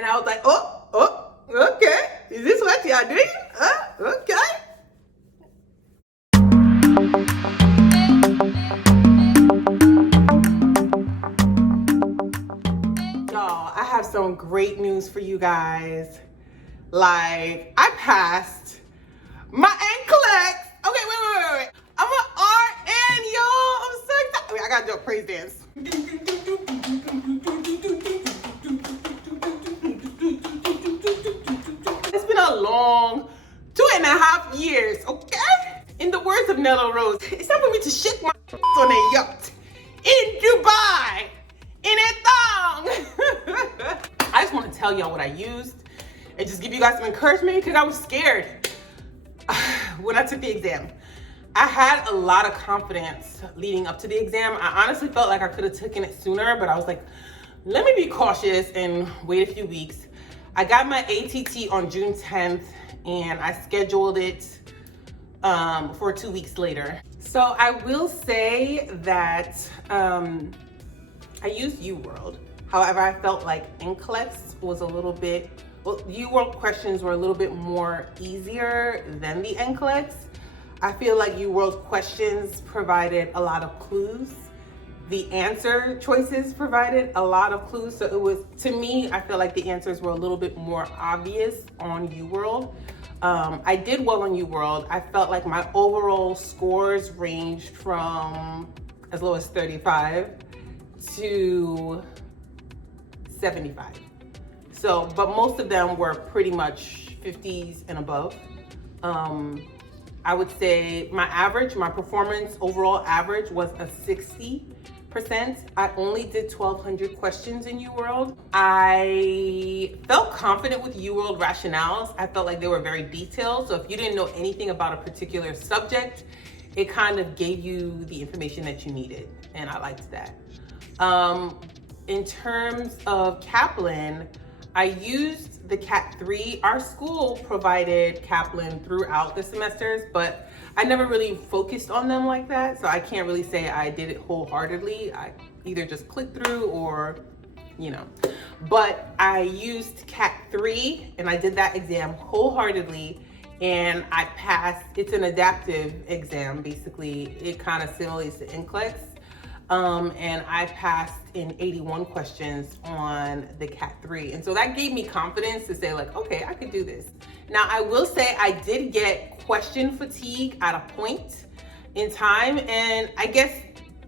And I was like, oh, okay. Is this what y'all doing? Okay. Y'all, I have some great news for you guys. Like, I passed my Nclex. Okay, wait. I'm an RN, y'all. I'm so excited. Wait, I gotta do a praise dance. It's been a long 2.5 years, okay? In the words of Nello Rose, it's time for me to shake my on a yacht in Dubai, in a thong. I just want to tell y'all what I used and just give you guys some encouragement because I was scared when I took the exam. I had a lot of confidence leading up to the exam. I honestly felt like I could have taken it sooner, but I was like, let me be cautious and wait a few weeks. I got my ATT on June 10th and I scheduled it for 2 weeks later. So I will say that I used UWorld. However, I felt like Nclex was a little bit, well, UWorld questions were a little bit more easier than the Nclex. I feel like UWorld questions provided a lot of clues. The answer choices provided a lot of clues. So it was, to me, I feel like the answers were a little bit more obvious on UWorld. I did well on UWorld. I felt like my overall scores ranged from as low as 35 to 75. So, but most of them were pretty much 50s and above. I would say my average, my performance overall average was a 60%. I only did 1,200 questions in UWorld. I felt confident with UWorld rationales. I felt like they were very detailed. So if you didn't know anything about a particular subject, it kind of gave you the information that you needed. And I liked that. In terms of Kaplan, I used the CAT 3. Our school provided Kaplan throughout the semesters, but I never really focused on them like that. So I can't really say I did it wholeheartedly. I either just clicked through or, you know, but I used CAT 3 and I did that exam wholeheartedly and I passed. It's an adaptive exam, basically. It kind of simulates the Nclex. And I passed in 81 questions on the CAT 3. And so that gave me confidence to say like, okay, I could do this. Now I will say I did get question fatigue at a point in time. And I guess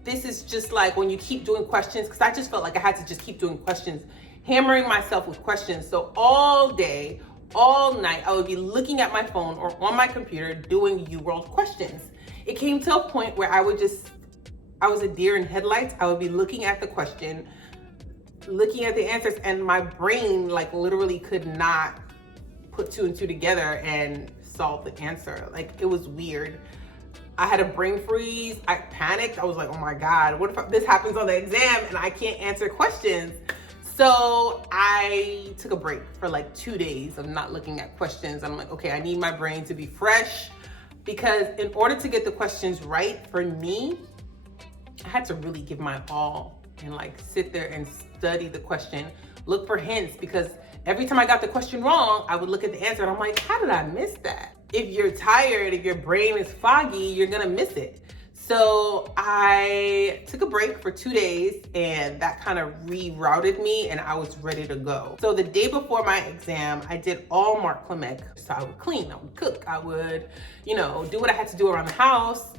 this is just like when you keep doing questions, because I just felt like I had to just keep doing questions, hammering myself with questions. So all day, all night, I would be looking at my phone or on my computer doing UWorld questions. It came to a point where I was a deer in headlights. I would be looking at the question, looking at the answers, and my brain like literally could not put 2 and 2 together and solve the answer. Like, it was weird. I had a brain freeze. I panicked. I was like, oh my God, what if this happens on the exam and I can't answer questions? So I took a break for like 2 days of not looking at questions. I'm like, okay, I need my brain to be fresh, because in order to get the questions right for me, I had to really give my all and like sit there and study the question, look for hints, because every time I got the question wrong, I would look at the answer and I'm like, how did I miss that? If you're tired, if your brain is foggy, you're gonna miss it. So I took a break for 2 days and that kind of rerouted me and I was ready to go. So the day before my exam, I did all Mark Clement. So I would clean, I would cook, I would, you know, do what I had to do around the house.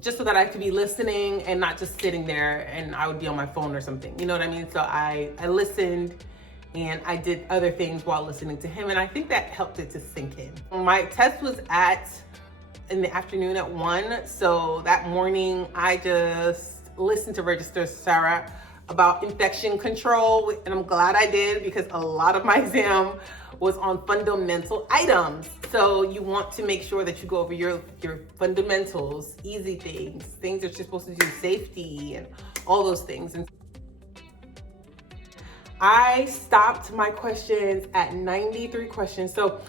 Just so that I could be listening and not just sitting there and I would be on my phone or something, you know what I mean? So I listened and I did other things while listening to him, and I think that helped it to sink in. My test was in the afternoon at 1, so that morning I just listened to Register Sarah about infection control, and I'm glad I did because a lot of my exam was on fundamental items. So you want to make sure that you go over your fundamentals, easy things that you're supposed to do, safety and all those things. And I stopped my questions at 93 questions. So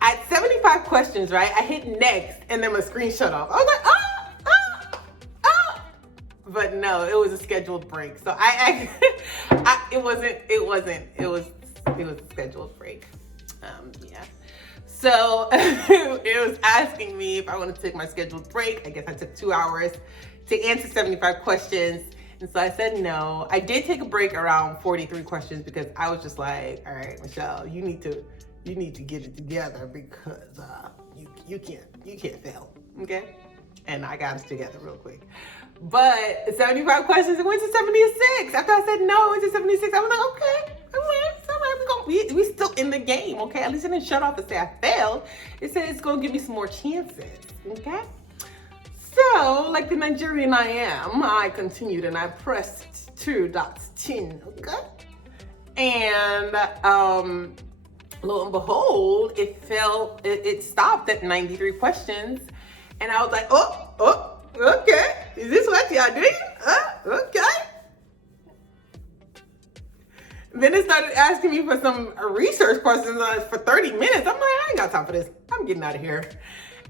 at 75 questions, right, I hit next and then my screen shut off. I was like, but no, it was a scheduled break. So it was It was a scheduled break. Yeah. So it was asking me if I wanted to take my scheduled break. I guess I took 2 hours to answer 75 questions. And so I said no. I did take a break around 43 questions because I was just like, all right, Michelle, you need to get it together because you can't fail, okay? And I got us together real quick. But 75 questions, it went to 76. After I said no, it went to 76. I was like, okay, all right, it's all right. We still in the game, okay? At least it didn't shut off and say I failed. It said it's gonna give me some more chances, okay? So, like the Nigerian I am, I continued and I pressed 2.10, okay? And lo and behold, it stopped at 93 questions. And I was like, oh, okay. Is this what y'all doing? Okay. Then it started asking me for some research questions for 30 minutes. I'm like, I ain't got time for this. I'm getting out of here.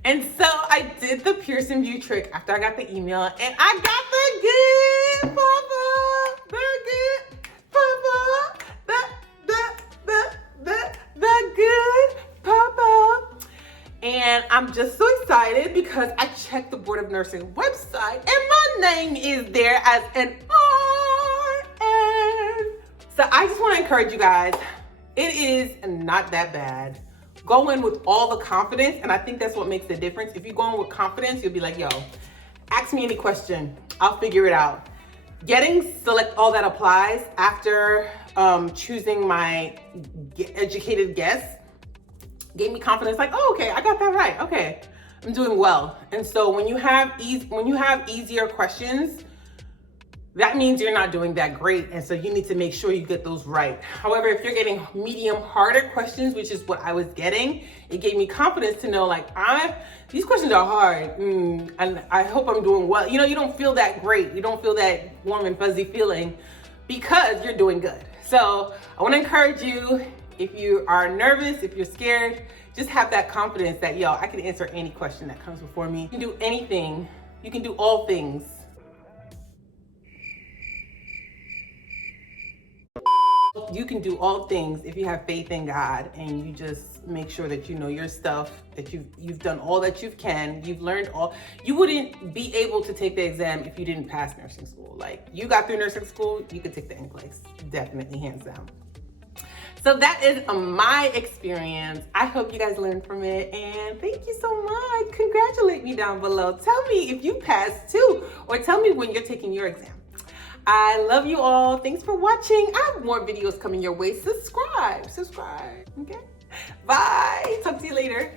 And so I did the Pearson VUE trick after I got the email, and I got the good papa, the good papa. And I'm just so excited because I checked the Board of Nursing website and my name is there as an RN. So I just want to encourage you guys, it is not that bad. Go in with all the confidence, and I think that's what makes the difference. If you go in with confidence, you'll be like, yo, ask me any question, I'll figure it out. Getting select all that applies after choosing my educated guess gave me confidence, like, oh, okay, I got that right. Okay, I'm doing well. And so when you have easier questions, that means you're not doing that great. And so you need to make sure you get those right. However, if you're getting medium harder questions, which is what I was getting, it gave me confidence to know, like, these questions are hard, and I hope I'm doing well. You know, you don't feel that great. You don't feel that warm and fuzzy feeling because you're doing good. So I want to encourage you, if you are nervous, if you're scared, just have that confidence that, yo, I can answer any question that comes before me. You can do anything. You can do all things. You can do all things if you have faith in God and you just make sure that you know your stuff, that you've done all that you can, you've learned all. You wouldn't be able to take the exam if you didn't pass nursing school. Like, you got through nursing school, you could take the Nclex, definitely, hands down. So that is my experience. I hope you guys learned from it, and thank you so much. Congratulate me down below. Tell me if you passed too, or tell me when you're taking your exam. I love you all. Thanks for watching. I have more videos coming your way. Subscribe, okay? Bye. Talk to you later.